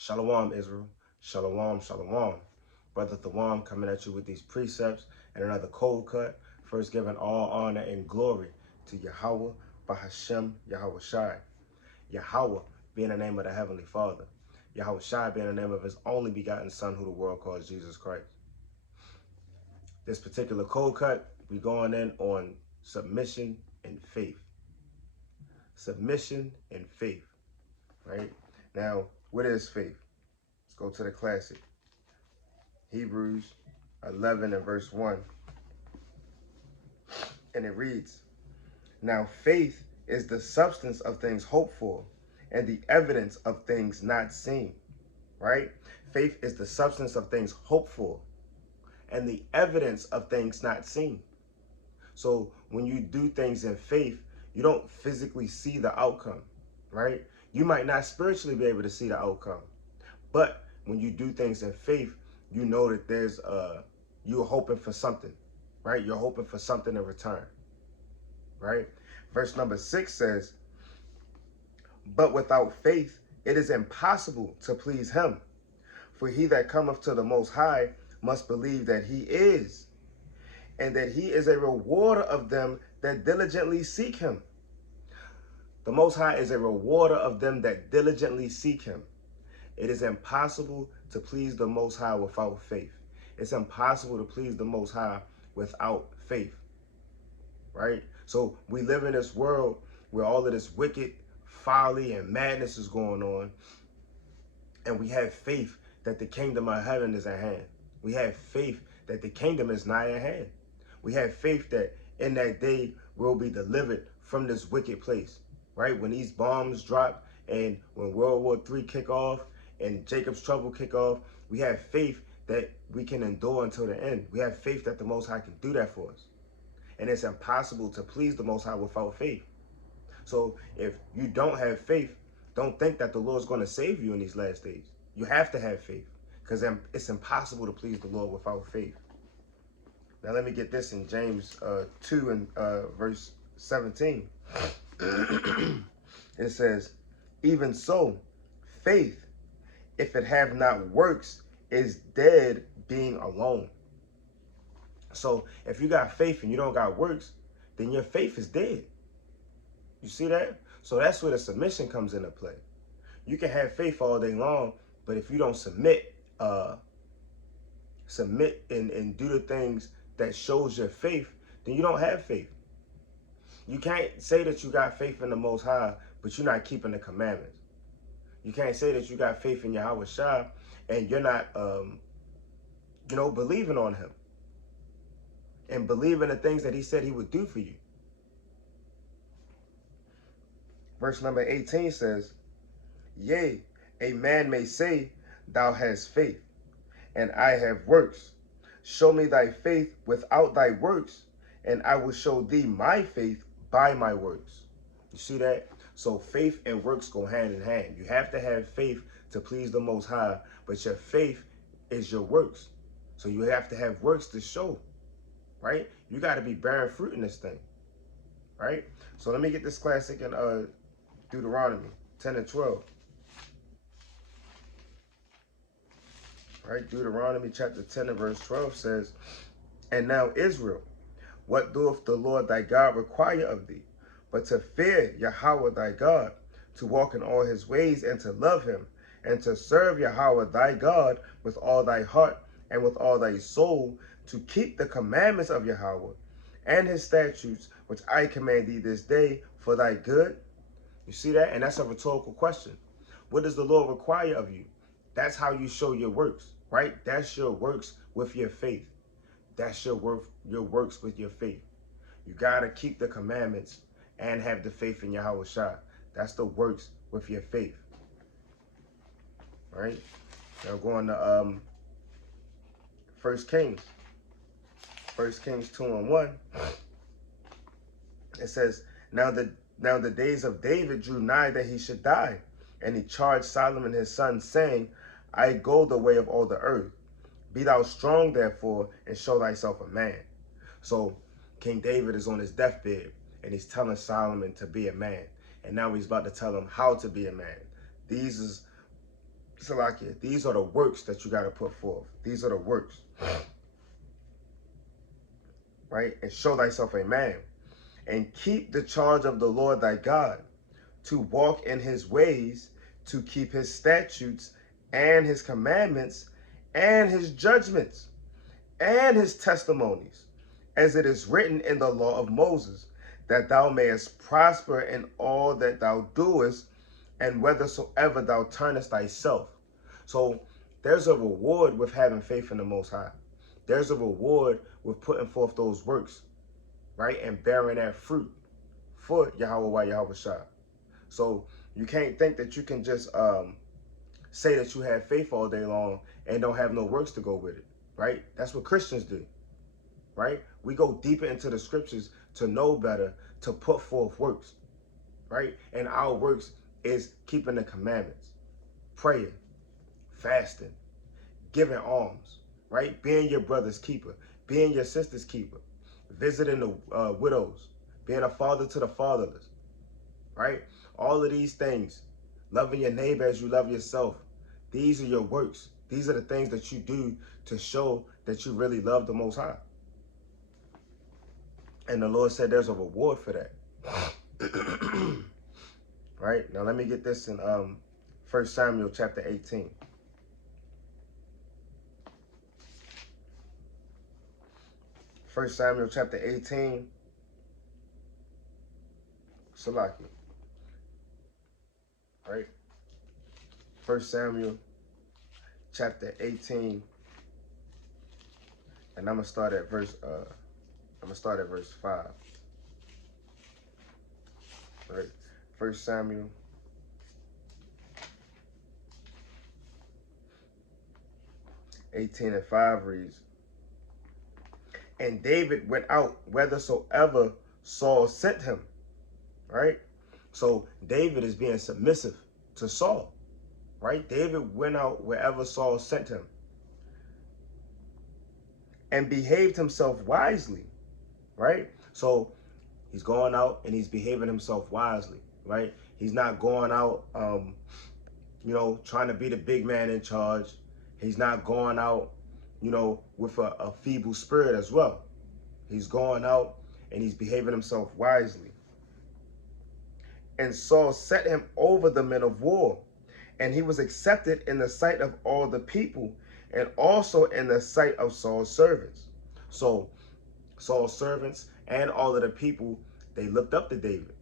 Shalom, Israel. Shalom, shalom. Brother Thawam coming at you with these precepts and another cold cut. First, giving all honor and glory to Yahweh, Bahashem, Yahweh Shai. Yahweh being the name of the Heavenly Father. Yahweh Shai being the name of his only begotten Son, who the world calls Jesus Christ. This particular cold cut, we going in on submission and faith. Submission and faith, right? Now, what is faith? Let's go to the classic. Hebrews 11 and verse 1. And it reads, "Now faith is the substance of things hoped for and the evidence of things not seen." Right? Faith is the substance of things hoped for and the evidence of things not seen. So when you do things in faith, you don't physically see the outcome, right? You might not spiritually be able to see the outcome, but when you do things in faith, you know that there's you're hoping for something, right? You're hoping for something in return, right? Verse number 6 says, "But without faith it is impossible to please him. For he that cometh to the Most High must believe that he is, and that he is a rewarder of them that diligently seek him." The Most High is a rewarder of them that diligently seek him. It is impossible to please the Most High without faith. It's impossible to please the Most High without faith, right? So we live in this world where all of this wicked folly and madness is going on, and we have faith that the kingdom of heaven is at hand. We have faith that the kingdom is nigh at hand. We have faith that in that day we'll be delivered from this wicked place, right? When these bombs drop and when World War III kick off and Jacob's trouble kick off, we have faith that we can endure until the end. We have faith that the Most High can do that for us. And it's impossible to please the Most High without faith. So if you don't have faith, don't think that the Lord's going to save you in these last days. You have to have faith, because it's impossible to please the Lord without faith. Now let me get this in James 2 and verse 17. It says, "Even so, faith, if it have not works, is dead being alone." So if you got faith and you don't got works, then your faith is dead. You see that? So that's where the submission comes into play. You can have faith all day long, but if you don't submit and do the things that shows your faith, then you don't have faith. You can't say that you got faith in the Most High, but you're not keeping the commandments. You can't say that you got faith in Yahweh Shai, and you're not, believing on him and believing the things that he said he would do for you. Verse number 18 says, "Yea, a man may say, thou hast faith, and I have works. Show me thy faith without thy works, and I will show thee my faith by my works." You see that? So faith and works go hand in hand. You have to have faith to please the Most High, but your faith is your works. So you have to have works to show, right? You got to be bearing fruit in this thing, right? So let me get this classic in Deuteronomy 10 and 12. Right? Deuteronomy chapter 10 and verse 12 says, "And now Israel, what doeth the Lord thy God require of thee, but to fear Yahweh thy God, to walk in all his ways, and to love him, and to serve Yahweh thy God with all thy heart and with all thy soul, to keep the commandments of Yahweh and his statutes, which I command thee this day for thy good." You see that? And that's a rhetorical question. What does the Lord require of you? That's how you show your works, right? That's your works with your faith. That's your works with your faith. You got to keep the commandments and have the faith in Yahweh Shai. That's the works with your faith. Right? Now going to 1 Kings. 1 Kings 2 and 1. It says, Now the days of David drew nigh that he should die. And he charged Solomon his son, saying, I go the way of all the earth. Be thou strong, therefore, and show thyself a man. So King David is on his deathbed, and he's telling Solomon to be a man. And now he's about to tell him how to be a man. These is Salakia, these are the works that you got to put forth. These are the works. Right? And show thyself a man. And keep the charge of the Lord thy God, to walk in his ways, to keep his statutes and his commandments and his judgments and his testimonies, as it is written in the law of Moses, that thou mayest prosper in all that thou doest, and whithersoever thou turnest thyself. So there's a reward with having faith in the Most High. There's a reward with putting forth those works, right? And bearing that fruit for Yahweh Yahweh Shah. So you can't think that you can just say that you have faith all day long and don't have no works to go with it, right? That's what Christians do, right? We go deeper into the scriptures to know better, to put forth works, right? And our works is keeping the commandments, praying, fasting, giving alms, right? Being your brother's keeper, being your sister's keeper, visiting the widows, being a father to the fatherless, right? All of these things, loving your neighbor as you love yourself. These are your works. These are the things that you do to show that you really love the Most High. And the Lord said there's a reward for that. Right? Now let me get this in 1 Samuel chapter 18. First Samuel chapter 18. Salaki. Right? 1 Samuel chapter 18. And I'm gonna start at verse 5. Right? 1 Samuel 18 and 5 reads, and David went out whithersoever Saul sent him. Right? So David is being submissive to Saul. Right? David went out wherever Saul sent him and behaved himself wisely. Right? So he's going out and he's behaving himself wisely. Right? He's not going out, trying to be the big man in charge. He's not going out, with a feeble spirit as well. He's going out and he's behaving himself wisely. And Saul set him over the men of war, and he was accepted in the sight of all the people, and also in the sight of Saul's servants. So Saul's servants and all of the people, they looked up to David.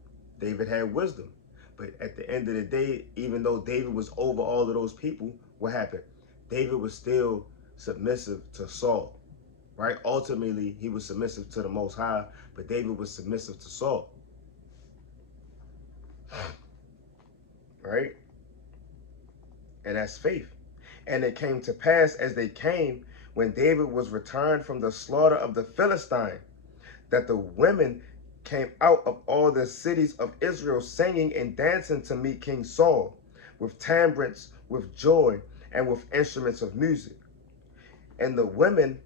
David had wisdom. But at the end of the day, even though David was over all of those people, what happened? David was still submissive to Saul, right? Ultimately, he was submissive to the Most High, but David was submissive to Saul, right? And that's faith. And it came to pass as they came, when David was returned from the slaughter of the Philistine, that the women came out of all the cities of Israel, singing and dancing to meet King Saul, with tabrets, with joy, and with instruments of music. And the women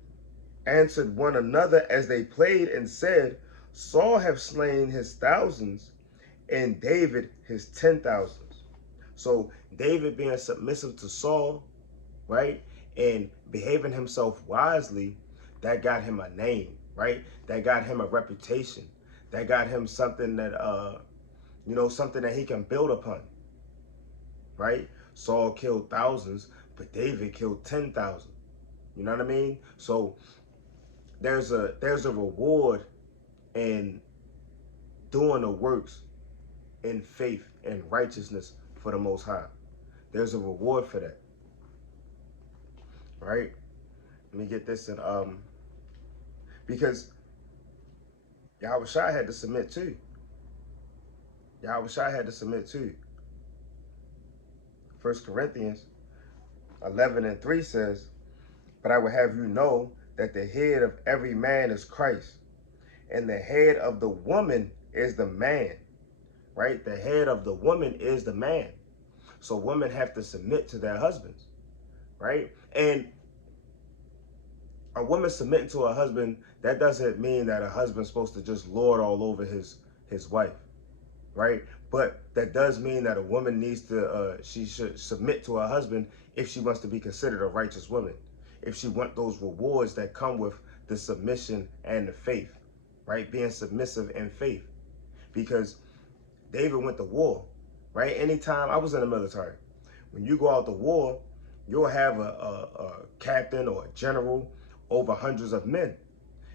answered one another as they played and said, Saul hath slain his thousands, and David his 10,000s. So David being submissive to Saul, right, and behaving himself wisely, that got him a name, right? That got him a reputation. That got him something that, something that he can build upon, right? Saul killed thousands, but David killed 10,000. You know what I mean? So there's a reward in doing the works in faith and righteousness for the Most High. There's a reward for that, right? Let me get this in, because Yahweh Shai had to submit too. Yahweh Shai had to submit too. 1 Corinthians 11 and 3 says, but I will have you know that the head of every man is Christ, and the head of the woman is the man, right? The head of the woman is the man. So women have to submit to their husbands, right? And a woman submitting to her husband, that doesn't mean that a husband's supposed to just lord all over his wife, right? But that does mean that a woman needs to, she should submit to her husband if she wants to be considered a righteous woman. If she wants those rewards that come with the submission and the faith, right? Being submissive and faith. Because David went to war, right? Anytime I was in the military, when you go out to war, you'll have a captain or a general over hundreds of men.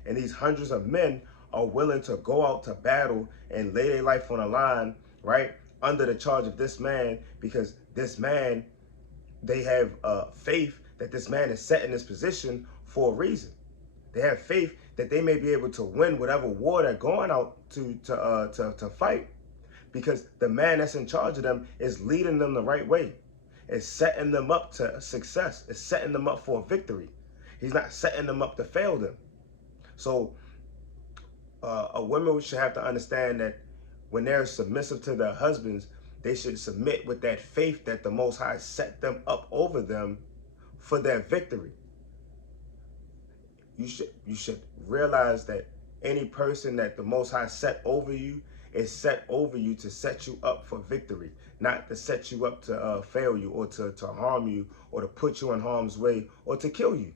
And these hundreds of men are willing to go out to battle and lay their life on the line, right? Under the charge of this man, because this man, they have faith that this man is set in this position for a reason. They have faith that they may be able to win whatever war they're going out to fight, because the man that's in charge of them is leading them the right way. It's setting them up to success. It's setting them up for a victory. He's not setting them up to fail them. So a woman should have to understand that when they're submissive to their husbands, they should submit with that faith that the Most High set them up over them for their victory. You should realize that any person that the Most High set over you is set over you to set you up for victory, not to set you up to fail you or to harm you or to put you in harm's way or to kill you.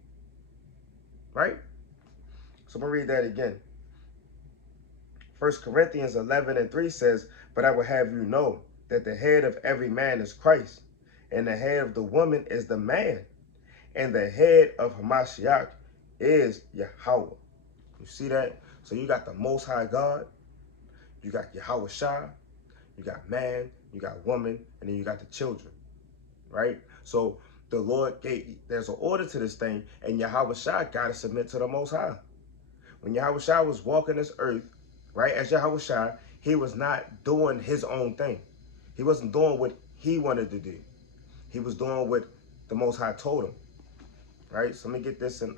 Right? So I'm going to read that again. 1 Corinthians 11:3 says, "But I will have you know that the head of every man is Christ, and the head of the woman is the man, and the head of Hamashiach is Yahweh." You see that? So you got the Most High God, you got Yahweh Shah, you got man, you got woman, and then you got the children, right? So the Lord there's an order to this thing, and Yahweh Shah got to submit to the Most High. When Yahweh Shah was walking this earth, right, as Yahweh Shah, he was not doing his own thing. He wasn't doing what he wanted to do. He was doing what the Most High told him, right? So let me get this in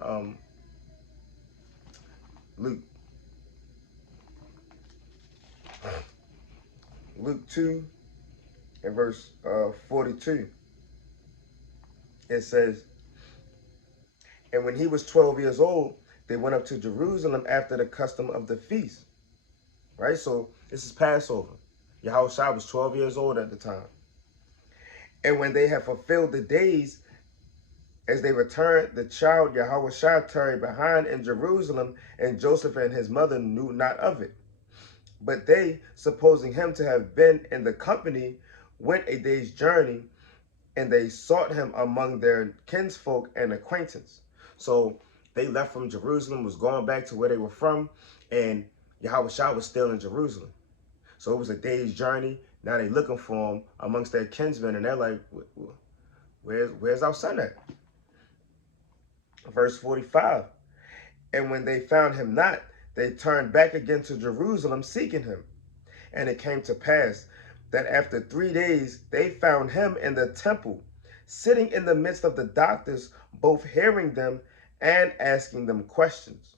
Luke 2 and verse 42. It says, "And when he was 12 years old, they went up to Jerusalem after the custom of the feast." Right? So this is Passover. Yahweh Shah was 12 years old at the time. "And when they had fulfilled the days, as they returned, the child Yahweh Shah tarried behind in Jerusalem, and Joseph and his mother knew not of it. But they, supposing him to have been in the company, went a day's journey, and they sought him among their kinsfolk and acquaintance." So they left from Jerusalem, was going back to where they were from, and Yahweh Shah was still in Jerusalem. So it was a day's journey. Now they looking for him amongst their kinsmen, and they're like, where's our son at? Verse 45. "And when they found him not, they turned back again to Jerusalem, seeking him. And it came to pass that after 3 days they found him in the temple, sitting in the midst of the doctors, both hearing them and asking them questions.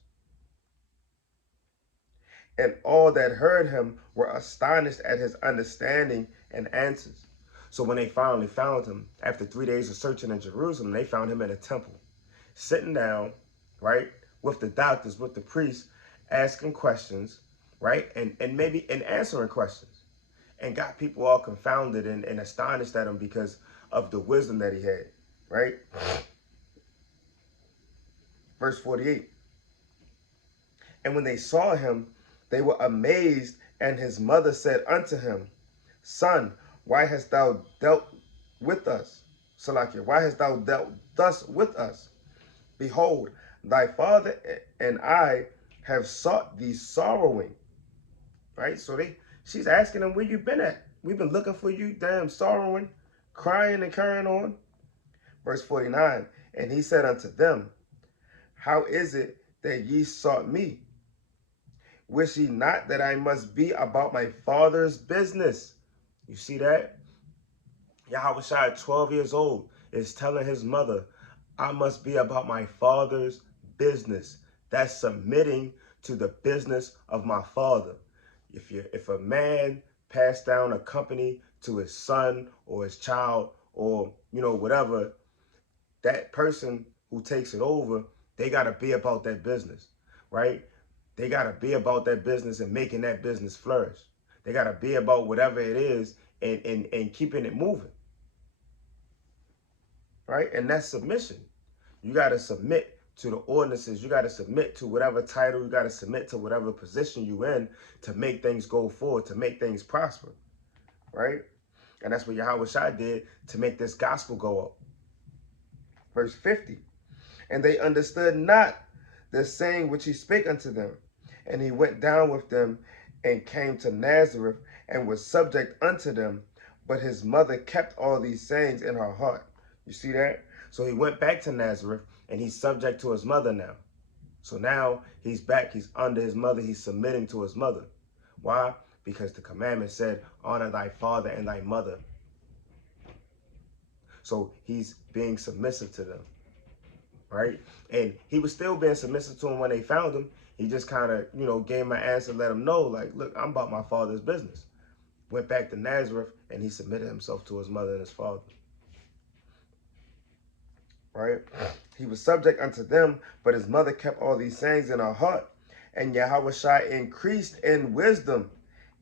And all that heard him were astonished at his understanding and answers." So when they finally found him, after 3 days of searching in Jerusalem, they found him in a temple, sitting down, right, with the doctors, with the priests, asking questions, right, and answering questions, and got people all confounded and astonished at him because of the wisdom that he had, right? Verse 48. "And when they saw him, they were amazed, and his mother said unto him, Son, why hast thou dealt with us? Salakia, why hast thou dealt thus with us? Behold, thy father and I have sought thee sorrowing." Right? So she's asking him, where you been at? We've been looking for you, damn, sorrowing, crying and carrying on. Verse 49. "And he said unto them, How is it that ye sought me? Wish ye not that I must be about my father's business?" You see that? Yahweh Shai, 12 years old, is telling his mother, I must be about my father's business. That's submitting to the business of my father. If a man passed down a company to his son or his child or, whatever, that person who takes it over, they got to be about that business, right? They got to be about that business and making that business flourish. They got to be about whatever it is and keeping it moving, right? And that's submission. You got to submit to the ordinances. You got to submit to whatever title. You got to submit to whatever position you in to make things go forward, to make things prosper, right? And that's what Yahweh Shai did to make this gospel go up. Verse 50. And they understood not the saying which he spake unto them. And he went down with them and came to Nazareth and was subject unto them. But his mother kept all these sayings in her heart. You see that? So he went back to Nazareth and he's subject to his mother now. So now he's back. He's under his mother. He's submitting to his mother. Why? Because the commandment said, honor thy father and thy mother. So he's being submissive to them, right? And he was still being submissive to him when they found him. He just kind of, gave him an answer, let him know, like, look, I'm about my father's business. Went back to Nazareth and he submitted himself to his mother and his father, right? He was subject unto them, but his mother kept all these sayings in her heart. And Yahweh Shai increased in wisdom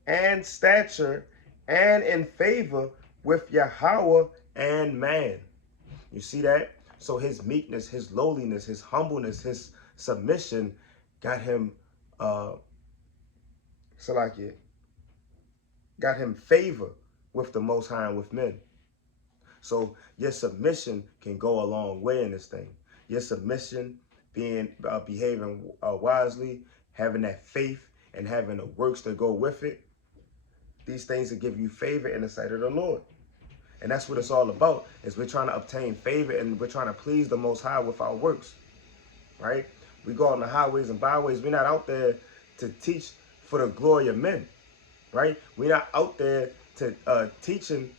and stature and in favor with Yahweh and man. You see that? So his meekness, his lowliness, his humbleness, his submission got him got him favor with the Most High and with men. So your submission can go a long way in this thing. Your submission, behaving wisely, having that faith, and having the works that go with it. These things will give you favor in the sight of the Lord. And that's what it's all about, is we're trying to obtain favor and we're trying to please the Most High with our works, right? We go on the highways and byways. We're not out there to teach for the glory of men, right? We're not out there to teaching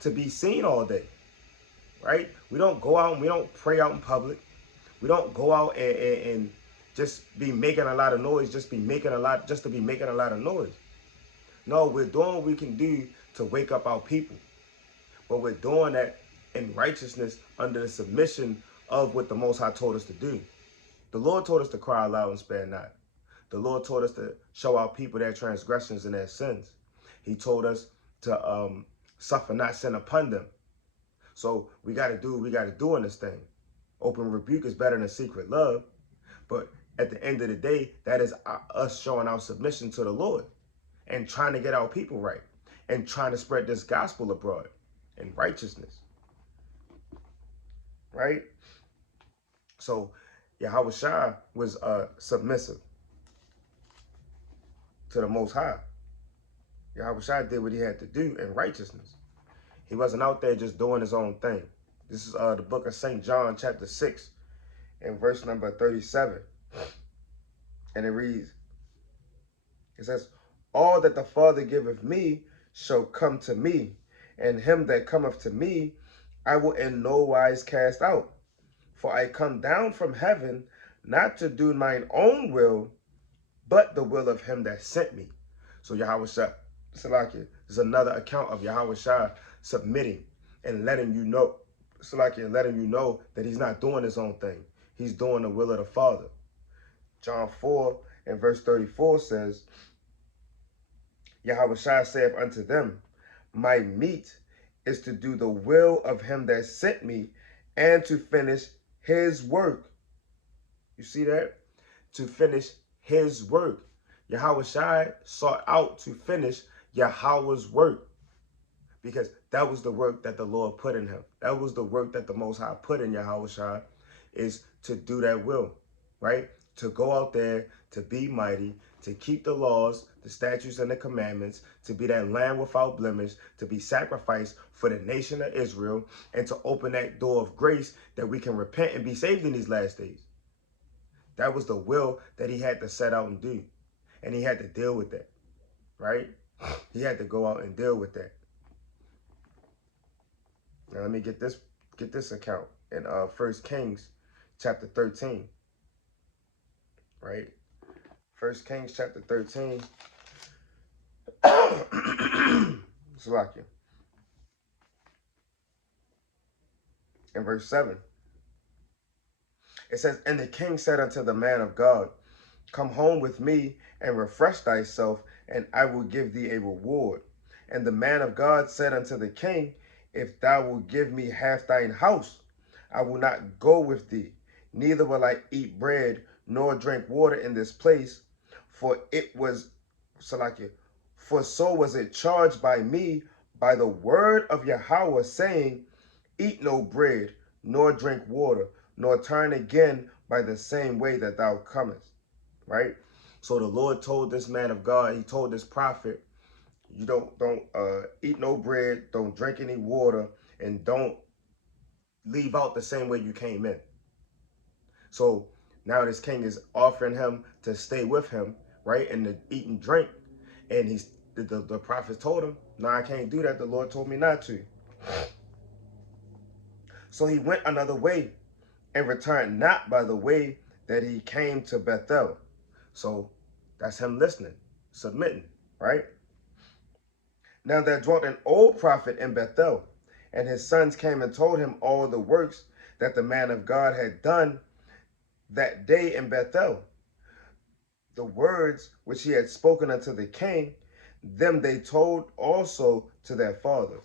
to be seen all day, right? We don't go out and we don't pray out in public. We don't go out and just be making a lot of noise, just to be making a lot of noise. No, we're doing what we can do to wake up our people. But we're doing that in righteousness under the submission of what the Most High told us to do. The Lord told us to cry aloud and spare not. The Lord told us to show our people their transgressions and their sins. He told us to suffer not sin upon them. So we got to do what we got to do in this thing. Open rebuke is better than secret love. But at the end of the day, that is us showing our submission to the Lord and trying to get our people right and trying to spread this gospel abroad in righteousness, right? So Yahweh Shai was submissive to the Most High. Yahweh Shai did what he had to do in righteousness. He wasn't out there just doing his own thing. This is the book of St. John, chapter 6, and verse number 37. And it reads, it says, all that the Father giveth me shall come to me, and him that cometh to me I will in no wise cast out. For I come down from heaven, not to do mine own will, but the will of him that sent me. So Yahweh Shai, Salakia, is another account of Yahweh Shai submitting and letting you know, Salakia, letting you know that he's not doing his own thing. He's doing the will of the Father. John 4 and verse 34 says, Yahweh Shai saith unto them, my meat is to do the will of him that sent me and to finish his work. You see that? To finish his work. Yahweh Shai sought out to finish Yahweh's work because that was the work that the Lord put in him. That was the work that the Most High put in Yahweh Shai, is to do that will, right? To go out there, to be mighty, to keep the laws, the statutes, and the commandments, to be that lamb without blemish, to be sacrificed for the nation of Israel, and to open that door of grace that we can repent and be saved in these last days. That was the will that he had to set out and do. And he had to deal with that, right? He had to go out and deal with that. Now let me get this account in 1 Kings chapter 13, right? 1 Kings chapter 13. Salakia. In verse 7. It says, and the king said unto the man of God, come home with me and refresh thyself and I will give thee a reward. And the man of God said unto the king, If thou wilt give me half thine house, I will not go with thee, neither will I eat bread nor drink water in this place, for it was Salakia, for so was it charged by me by the word of Yahweh, saying, Eat no bread, nor drink water, nor turn again by the same way that thou comest. Right? So the Lord told this man of God, he told this prophet, you don't eat no bread, don't drink any water, and don't leave out the same way you came in. So now this king is offering him to stay with him, right, and to eat and drink. And the prophet told him, no, I can't do that. The Lord told me not to. So he went another way and returned not by the way that he came to Bethel. So that's him listening, submitting, right? Now there dwelt an old prophet in Bethel, and his sons came and told him all the works that the man of God had done that day in Bethel. The words which he had spoken unto the king, them they told also to their father.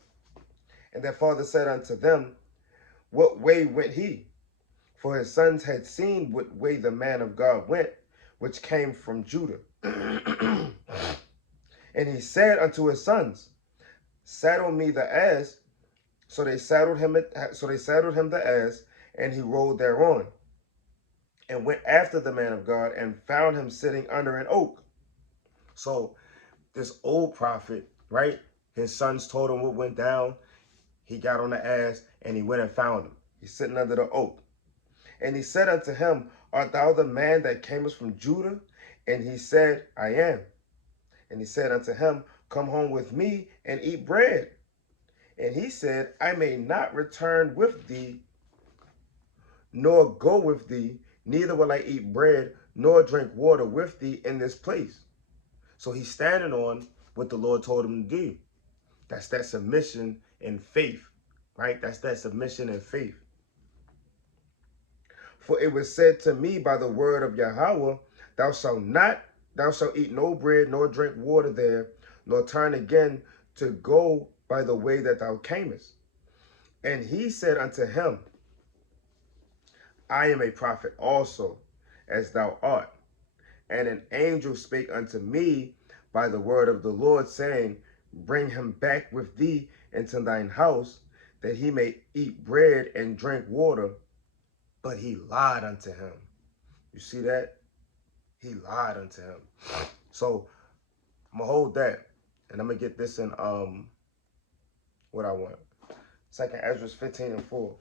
And their father said unto them, What way went he? For his sons had seen what way the man of God went, which came from Judah. And he said unto his sons, Saddle me the ass. So they saddled him the ass, and he rode thereon, and went after the man of God, and found him sitting under an oak. So this old prophet, right? His sons told him what went down. He got on the ass, and he went and found him. He's sitting under the oak. And he said unto him, Art thou the man that camest from Judah? And he said, I am. And he said unto him, Come home with me and eat bread. And he said, I may not return with thee, nor go with thee, neither will I eat bread, nor drink water with thee in this place. So he's standing on what the Lord told him to do. That's that submission and faith, right? That's that submission and faith. For it was said to me by the word of Yahweh, thou shalt eat no bread, nor drink water there, nor turn again to go by the way that thou camest. And he said unto him, I am a prophet also, as thou art. And an angel spake unto me by the word of the Lord, saying, Bring him back with thee into thine house, that he may eat bread and drink water. But he lied unto him. You see that? He lied unto him. So I'm gonna hold that, and I'm gonna get this in what I want. 2nd Ezra 15:4.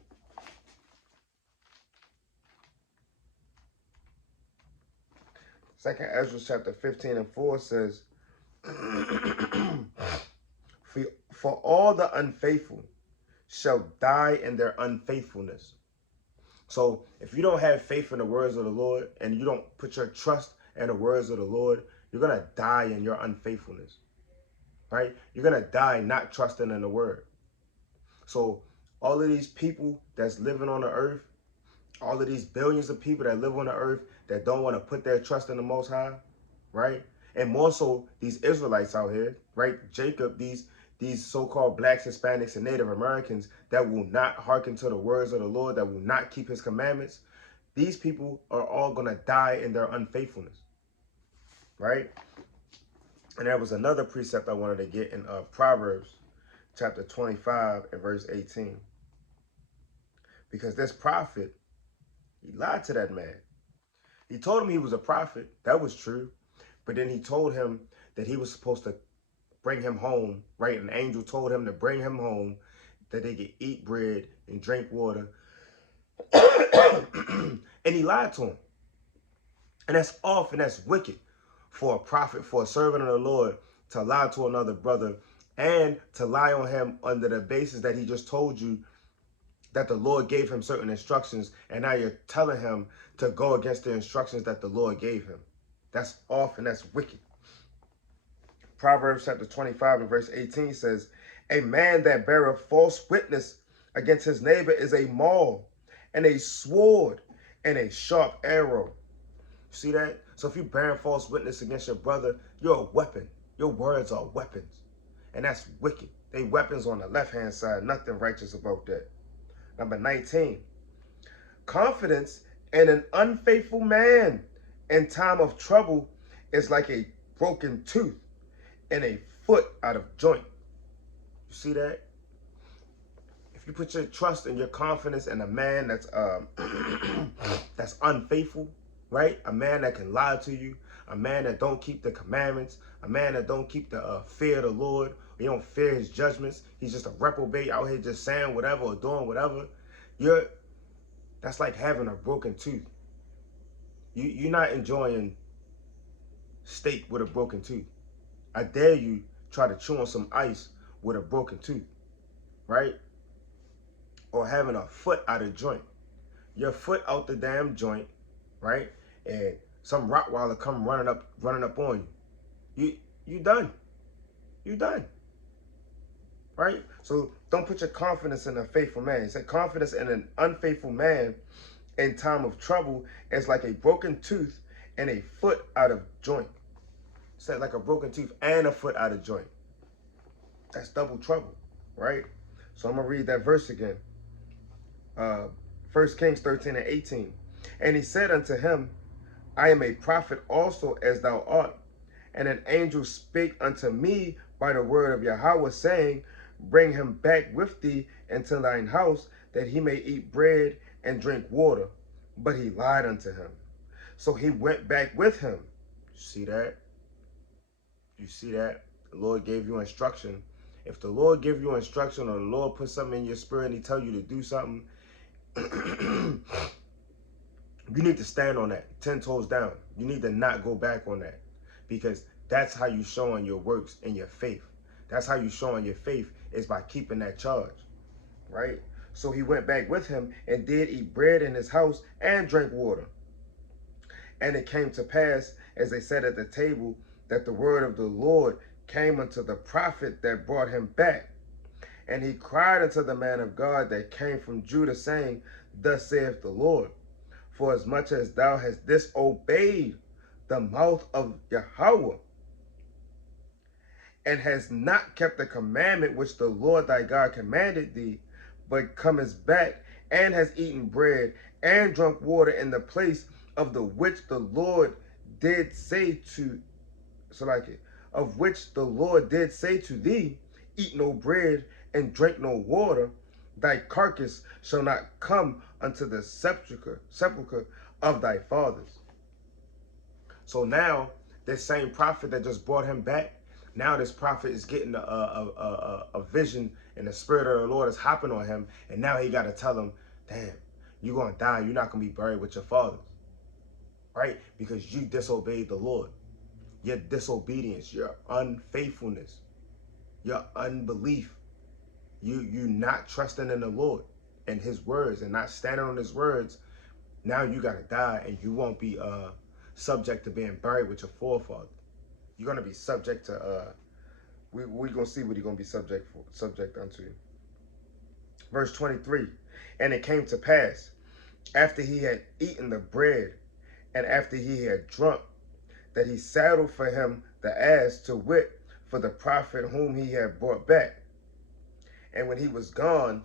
Second Ezra chapter 15:4 says, For all the unfaithful shall die in their unfaithfulness. So if you don't have faith in the words of the Lord, and you don't put your trust in the words of the Lord, you're going to die in your unfaithfulness, right? You're going to die not trusting in the word. So all of these people that's living on the earth, all of these billions of people that live on the earth that don't want to put their trust in the Most High, right? And more so these Israelites out here, right? Jacob, these so-called blacks, Hispanics, and Native Americans that will not hearken to the words of the Lord, that will not keep his commandments. These people are all going to die in their unfaithfulness, right? And there was another precept I wanted to get in Proverbs chapter 25 and verse 18. Because this prophet, he lied to that man. He told him he was a prophet. That was true. But then he told him that he was supposed to bring him home, right? An angel told him to bring him home, that they could eat bread and drink water. And he lied to him. And that's off, and that's wicked for a prophet, for a servant of the Lord, to lie to another brother and to lie on him under the basis that he just told you that the Lord gave him certain instructions, and now you're telling him to go against the instructions that the Lord gave him. That's off, and that's wicked. Proverbs chapter 25 and verse 18 says, A man that beareth false witness against his neighbor is a maul, and a sword, and a sharp arrow. See that? So if you're bearing false witness against your brother, you're a weapon. Your words are weapons. And that's wicked. They weapons on the left-hand side. Nothing righteous about that. Number 19. Confidence in an unfaithful man in time of trouble is like a broken tooth and a foot out of joint. You see that? If you put your trust and your confidence in a man that's that's unfaithful, right? A man that can lie to you, a man that don't keep the commandments, a man that don't keep the fear of the Lord, he don't fear his judgments. He's just a reprobate out here just saying whatever or doing whatever. That's like having a broken tooth. You're not enjoying steak with a broken tooth. I dare you try to chew on some ice with a broken tooth, right? Or having a foot out of joint. Your foot out the damn joint, right? And some Rottweiler come running up on you. You done. You done. Right? So don't put your confidence in a faithful man. He said confidence in an unfaithful man in time of trouble is like a broken tooth and a foot out of joint. He said like a broken tooth and a foot out of joint. That's double trouble, right? So I'm going to read that verse again. 1 Kings 13:18. And he said unto him, I am a prophet also as thou art. And an angel spake unto me by the word of Yahweh, saying, bring him back with thee into thine house, that he may eat bread and drink water. But he lied unto him. So he went back with him. You see that? You see that? The Lord gave you instruction. If the Lord give you instruction, or the Lord put something in your spirit and he tell you to do something, you need to stand on that 10 toes down. You need to not go back on that, because that's how you showing your works and your faith. That's how you showing your faith, is by keeping that charge, right? So he went back with him and did eat bread in his house and drank water. And it came to pass, as they sat at the table, that the word of the Lord came unto the prophet that brought him back. And he cried unto the man of God that came from Judah, saying, thus saith the Lord, for as much as thou hast disobeyed the mouth of Yahweh, and hast not kept the commandment which the Lord thy God commanded thee, but comest back, and hast eaten bread and drunk water in the place of the which the Lord did say to, of which the Lord did say to thee, eat no bread and drink no water, thy carcass shall not come unto the sepulchre of thy fathers. So now, this same prophet that just brought him back, now this prophet is getting a vision, and the spirit of the Lord is hopping on him, and now he got to tell him, damn, you're going to die. You're not going to be buried with your fathers, right? Because you disobeyed the Lord. Your disobedience, your unfaithfulness, your unbelief, you not trusting in the Lord and his words and not standing on his words. Now you got to die, and you won't be subject to being buried with your forefathers. You're going to be subject to, we're going to see what you're going to be subject unto. Verse 23, and it came to pass, after he had eaten the bread, and after he had drunk, that he saddled for him the ass, to wit, for the prophet whom he had brought back. And when he was gone,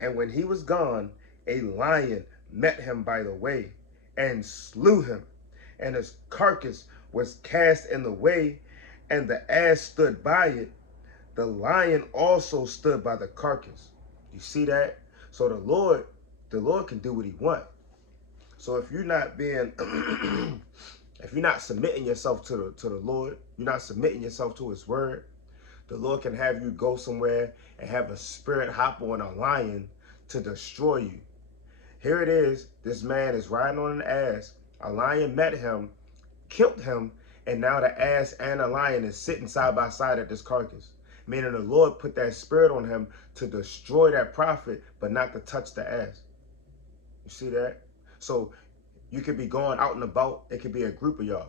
a lion met him by the way, and slew him, and his carcass was cast in the way, and the ass stood by it. The lion also stood by the carcass. You see that? So the Lord can do what he wants. So if you're not being, if you're not submitting yourself to the Lord, you're not submitting yourself to his word, the Lord can have you go somewhere and have a spirit hop on a lion to destroy you. Here it is. This man is riding on an ass. A lion met him, killed him, and now the ass and the lion is sitting side by side at this carcass. Meaning the Lord put that spirit on him to destroy that prophet, but not to touch the ass. You see that? So you could be going out and about. It could be a group of y'all.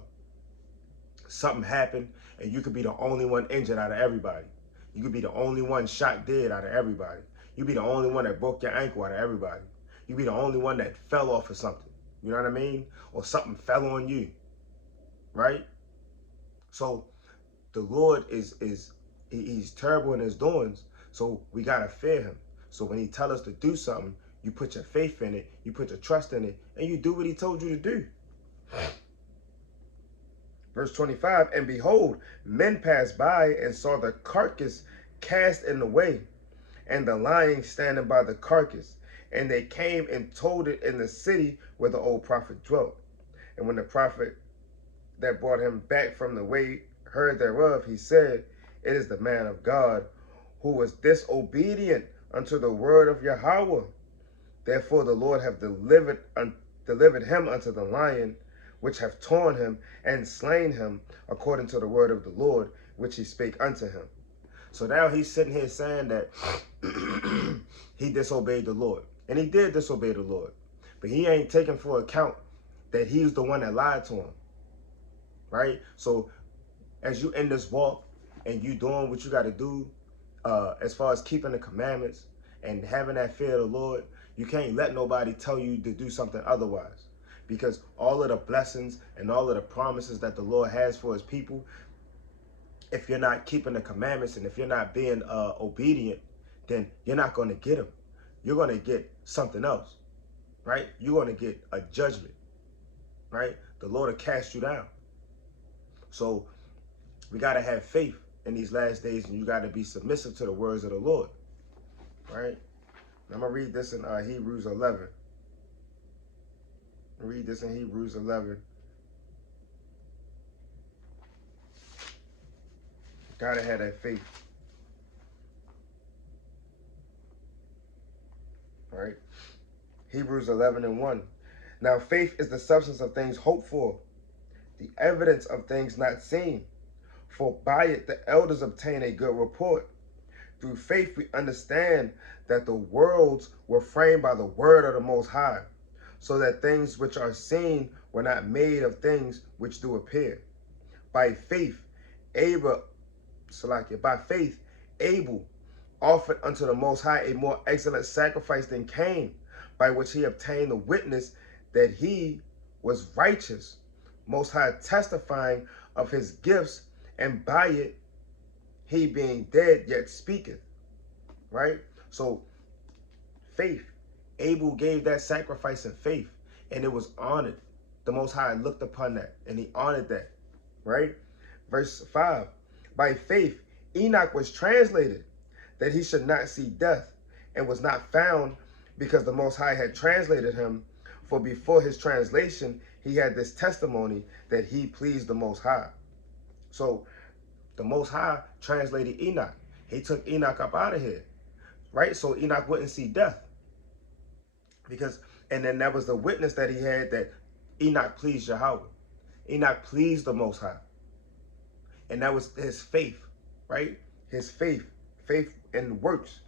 Something happened, and you could be the only one injured out of everybody. You could be the only one shot dead out of everybody. You be the only one that broke your ankle out of everybody. You be the only one that fell off of something. You know what I mean? Or something fell on you, right? So the Lord he's terrible in his doings. So we gotta fear him. So when he tell us to do something, you put your faith in it, you put your trust in it, and you do what he told you to do. Verse 25, and behold, men passed by and saw the carcass cast in the way, and the lion standing by the carcass. And they came and told it in the city where the old prophet dwelt. And when the prophet that brought him back from the way heard thereof, he said, it is the man of God who was disobedient unto the word of Yahweh. Therefore the Lord hath delivered him unto the lion, which hath torn him and slain him, according to the word of the Lord, which he spake unto him. So now he's sitting here saying that he disobeyed the Lord. And he did disobey the Lord. But he ain't taking for account that he's the one that lied to him. Right? So as you in this walk and you doing what you got to do, as far as keeping the commandments and having that fear of the Lord, you can't let nobody tell you to do something otherwise. Because all of the blessings and all of the promises that the Lord has for his people, if you're not keeping the commandments and if you're not being obedient, then you're not going to get them. You're going to get something else, right? You're going to get a judgment, right? The Lord will cast you down. So we got to have faith in these last days, and you got to be submissive to the words of the Lord, right? I'm going to read this in Hebrews 11. Read this in Hebrews 11. Gotta have that faith. All right. Hebrews 11:1. Now faith is the substance of things hoped for, the evidence of things not seen. For by it the elders obtain a good report. Through faith we understand that the worlds were framed by the word of the Most High, so that things which are seen were not made of things which do appear. By faith, Abel offered unto the Most High a more excellent sacrifice than Cain, by which he obtained the witness that he was righteous, Most High testifying of his gifts, and by it he being dead yet speaketh. Right? So faith. Abel gave that sacrifice in faith, and it was honored. The Most High looked upon that, and he honored that. Right? Verse 5. By faith, Enoch was translated, that he should not see death, and was not found, because the Most High had translated him. For before his translation, he had this testimony that he pleased the Most High. So the Most High translated Enoch. He took Enoch up out of here, right? So Enoch wouldn't see death. And then that was the witness that he had, that Enoch pleased Yahweh. Enoch pleased the Most High. And that was his faith, right? His faith in works.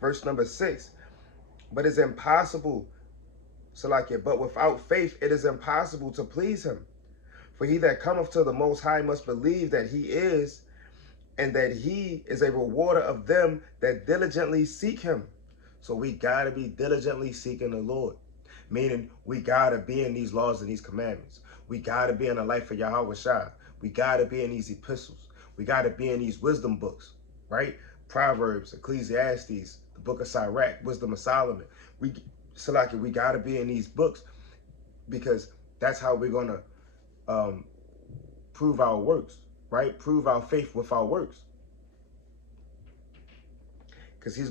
Verse number 6. But it's impossible, but without faith it is impossible to please him. For he that cometh to the Most High must believe that he is, and that he is a rewarder of them that diligently seek him. So we got to be diligently seeking the Lord. Meaning we got to be in these laws and these commandments. We got to be in the life of Yahweh Shai. We got to be in these epistles. We got to be in these wisdom books, right? Proverbs, Ecclesiastes, the book of Sirach, Wisdom of Solomon. We got to be in these books, because that's how we're going to prove our works, right? Prove our faith with our works. Because he's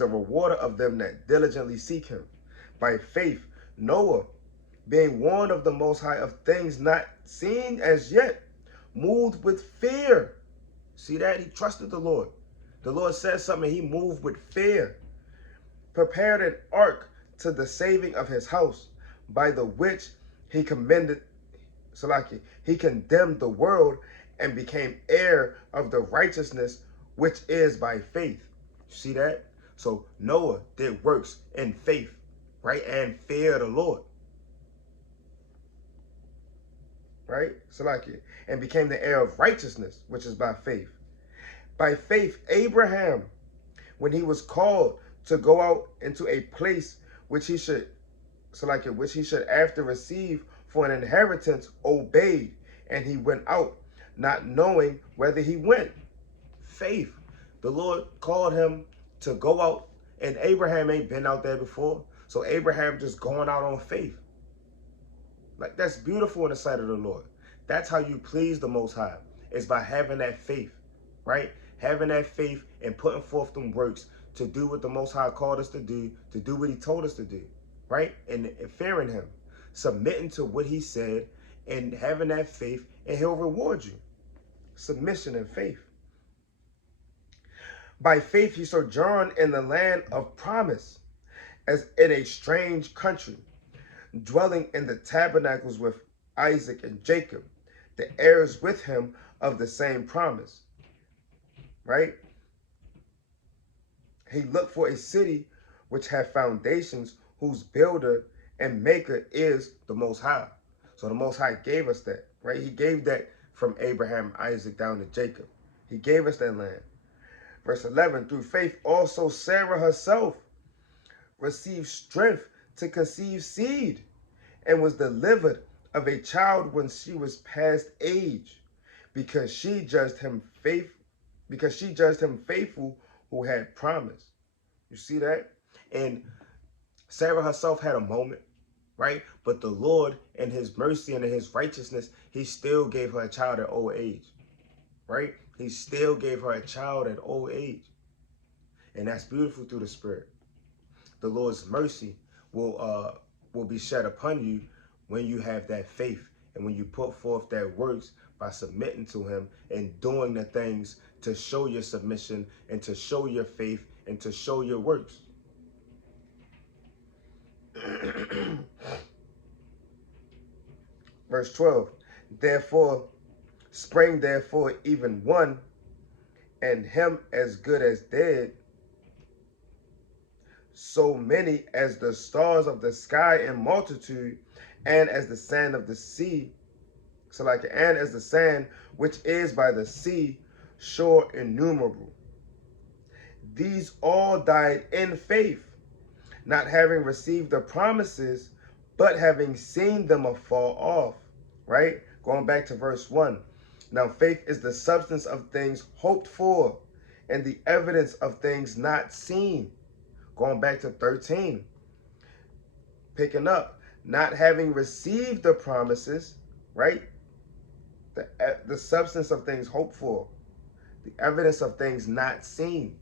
a rewarder of them that diligently seek him. By faith, Noah, being warned of the Most High of things not seen as yet, moved with fear. See that? He trusted the Lord. The Lord said something, he moved with fear. Prepared an ark to the saving of his house, by the which he condemned the world, and became heir of the righteousness which is by faith. See that? So Noah did works in faith, right? And fear the Lord. Right? And became the heir of righteousness, which is by faith. By faith, Abraham, when he was called to go out into a place which he should after receive for an inheritance, obeyed, and he went out, not knowing whether he went. Faith. The Lord called him to go out, and Abraham ain't been out there before. So Abraham just going out on faith. Like, that's beautiful in the sight of the Lord. That's how you please the Most High, is by having that faith, right? Having that faith and putting forth them works to do what the Most High called us to do what he told us to do, right? And fearing him, submitting to what he said, and having that faith, and he'll reward you. Submission and faith. By faith he sojourned in the land of promise, as in a strange country, dwelling in the tabernacles with Isaac and Jacob, the heirs with him of the same promise. Right? He looked for a city which had foundations, whose builder and maker is the Most High. So the Most High gave us that, right? He gave that from Abraham, Isaac, down to Jacob. He gave us that land. Verse 11, through faith also Sarah herself received strength to conceive seed, and was delivered of a child when she was past age, because she judged him faithful who had promised. You see that? And Sarah herself had a moment, right? But the Lord, in his mercy and in his righteousness, he still gave her a child at old age, right? He still gave her a child at old age. And that's beautiful through the Spirit. The Lord's mercy will be shed upon you when you have that faith, and when you put forth that works by submitting to him and doing the things to show your submission and to show your faith and to show your works. Verse 12, sprang therefore even one, and him as good as dead, so many as the stars of the sky in multitude, and as the sand of the sea, and as the sand which is by the sea, shore innumerable. These all died in faith, not having received the promises, but having seen them afar off. Right? Going back to verse 1. Now faith is the substance of things hoped for, and the evidence of things not seen. Going back to 13. Picking up. Not having received the promises, right? The substance of things hoped for, the evidence of things not seen.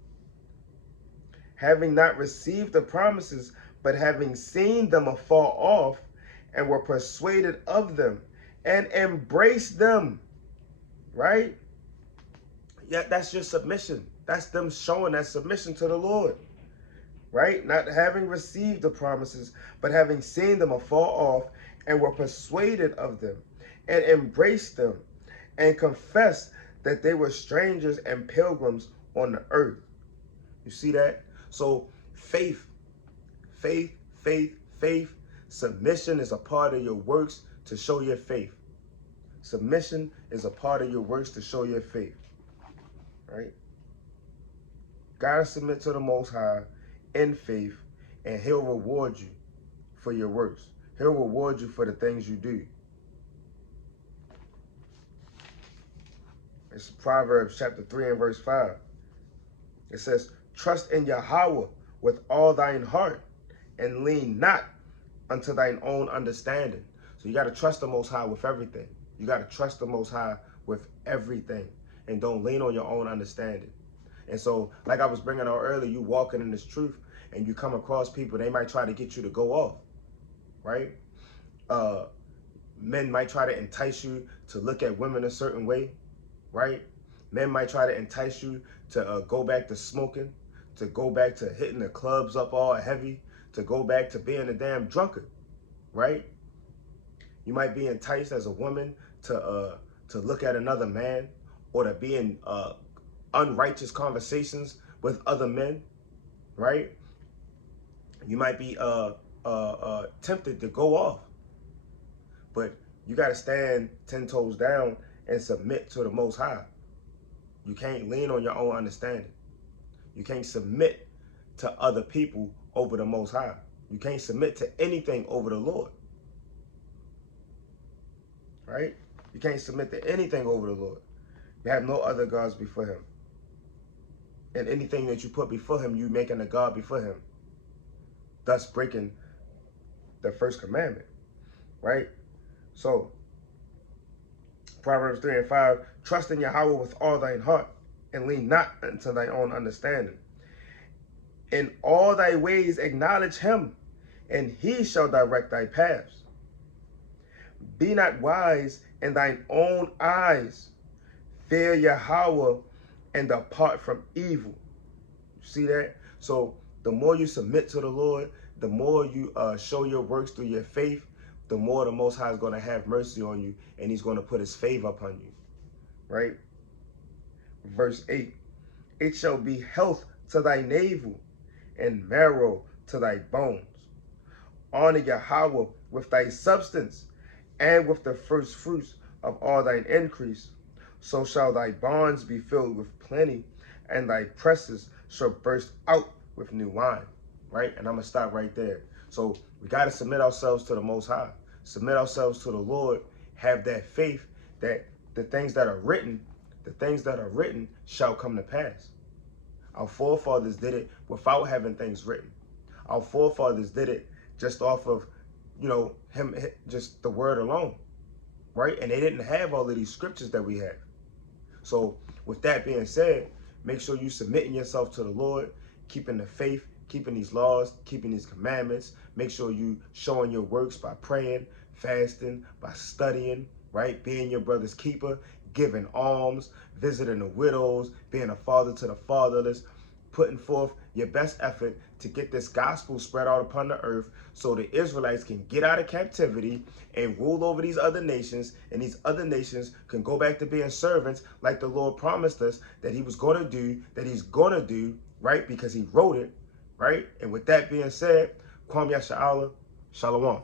Having not received the promises, but having seen them afar off, and were persuaded of them, and embraced them. Right? Yeah, that's your submission. That's them showing that submission to the Lord. Right? Not having received the promises, but having seen them afar off, and were persuaded of them, and embraced them, and confessed that they were strangers and pilgrims on the earth. You see that? So faith. Submission is a part of your works to show your faith. Submission is a part of your works to show your faith. Right? Gotta submit to the Most High in faith, and he'll reward you for your works. He'll reward you for the things you do. It's Proverbs chapter 3 and verse 5. It says, trust in Yahweh with all thine heart, and lean not unto thine own understanding. So you got to trust the Most High with everything. You got to trust the Most High with everything, and don't lean on your own understanding. And so, like I was bringing out earlier, you walking in this truth, and you come across people, they might try to get you to go off, right? Men might try to entice you to look at women a certain way, right? Men might try to entice you to go back to smoking, to go back to hitting the clubs up all heavy, to go back to being a damn drunkard, right? You might be enticed as a woman to look at another man, or to be in unrighteous conversations with other men, right? You might be tempted to go off, but you got to stand 10 toes down and submit to the Most High. You can't lean on your own understanding. You can't submit to other people over the Most High. You can't submit to anything over the Lord. Right? You can't submit to anything over the Lord. You have no other gods before him. And anything that you put before him, you making a god before him. Thus breaking the first commandment, right? So, Proverbs 3 and 5, trust in Yahweh with all thine heart, and lean not unto thy own understanding. In all thy ways acknowledge him, and he shall direct thy paths. Be not wise in thine own eyes. Fear Yahweh and depart from evil. You see that? So the more you submit to the Lord, the more you show your works through your faith, the more the Most High is going to have mercy on you, and he's going to put his favor upon you, right? Verse 8, it shall be health to thy navel and marrow to thy bones. Honor Yahweh with thy substance and with the first fruits of all thine increase. So shall thy barns be filled with plenty, and thy presses shall burst out with new wine, right? And I'm going to stop right there. So we got to submit ourselves to the Most High, submit ourselves to the Lord, have that faith that the things that are written shall come to pass. Our forefathers did it without having things written. Our forefathers did it just off of, just the word alone, right? And they didn't have all of these scriptures that we have. So with that being said, make sure you submitting yourself to the Lord, keeping the faith, keeping these laws, keeping these commandments. Make sure you showing your works by praying, fasting, by studying, right? Being your brother's keeper, giving alms, visiting the widows, being a father to the fatherless, putting forth your best effort to get this gospel spread out upon the earth so the Israelites can get out of captivity and rule over these other nations, and these other nations can go back to being servants like the Lord promised us that he was going to do, that he's going to do, right? Because he wrote it, right? And with that being said, Kwam Yasha'Allah, Shalom.